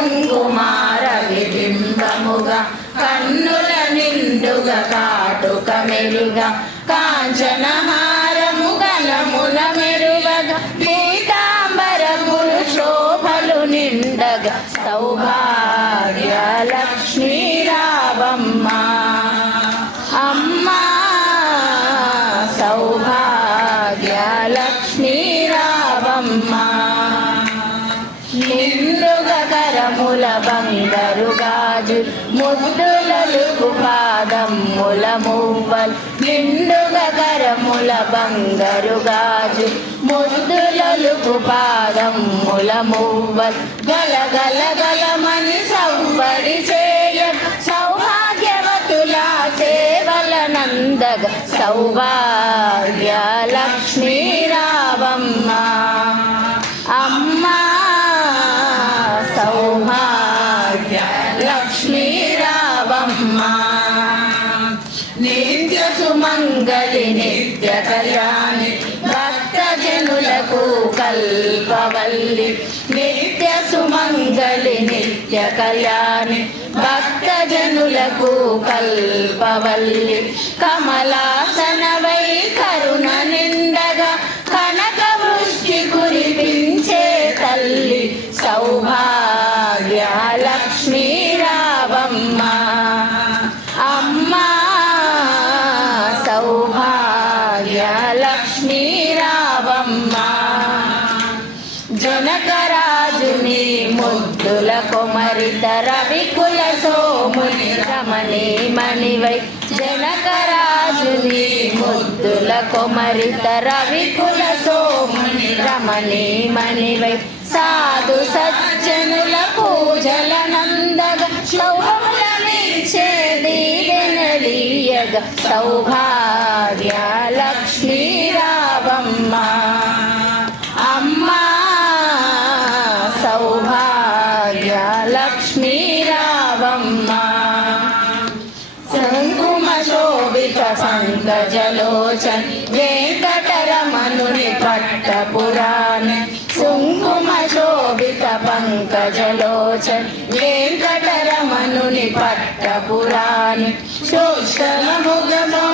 కుంకుమార విబింబముగా కన్నుల నిండుగా కాటుక మెరుగా కాంచనహారము గలముల మెరుగగా పీతాంబరములు శోభలు నిండగా సౌభాగ్య లక్ష్మీ రావమ్మ అమ్మా సౌభాగ్య లక్ష్మీ రావమ్మ నిండుగా కరముల బంగారు గాజులు ముద్దులలుకు పాదముల మువ్వలు నిండుగా కరముల బంగారు గాజులు ముద్దులలుకు పాదముల మువ్వలు గల గల గలమని సవ్వడి చేయ సౌభాగ్యవతుల సేవల నందగ సౌభాగ్య లక్ష్మీ రావమ్మ అమ్మా సౌభాగ్య లక్ష్మీ రావమ్మ నిత్య సుమంగళి నిత్య కళ్యాణి భక్తజనులకు కల్పవల్లి నిత్య సుమంగళి నిత్య కళ్యాణి భక్తజనులకు కల్పవల్లి కమలాసనవై కరుణ నిండగా కనక వృష్టి కురిపించే తల్లి సౌభాగ్య లక్ష్మీ రావమ్మ అమ్మా సౌభాగ్య లక్ష్మీ రావమ్మ జనకరాజుని ముద్దుల కొమరిత రవికుల సోముని రమణీ మణివై జనకరాజుని ముద్దుల కొమరిత రవికుల సోముని రమణీ మణివై సాధు సజ్జనుల పూజల నందగ శౌభములనిచ్చే దీవెనలీయగ సౌభాగ్య లక్ష్మీ రావమ్మ అమ్మా సౌభాగ్య లక్ష్మీ రావమ్మ కుంకుమ శోభిత పంకజలోచన్ వెంకటరమణుని పట్టపురాణి కుంకుమ శోభిత పంకజలోచన్ వెంకటరమణుని పట్టపురాణి శోష్టముగమౌ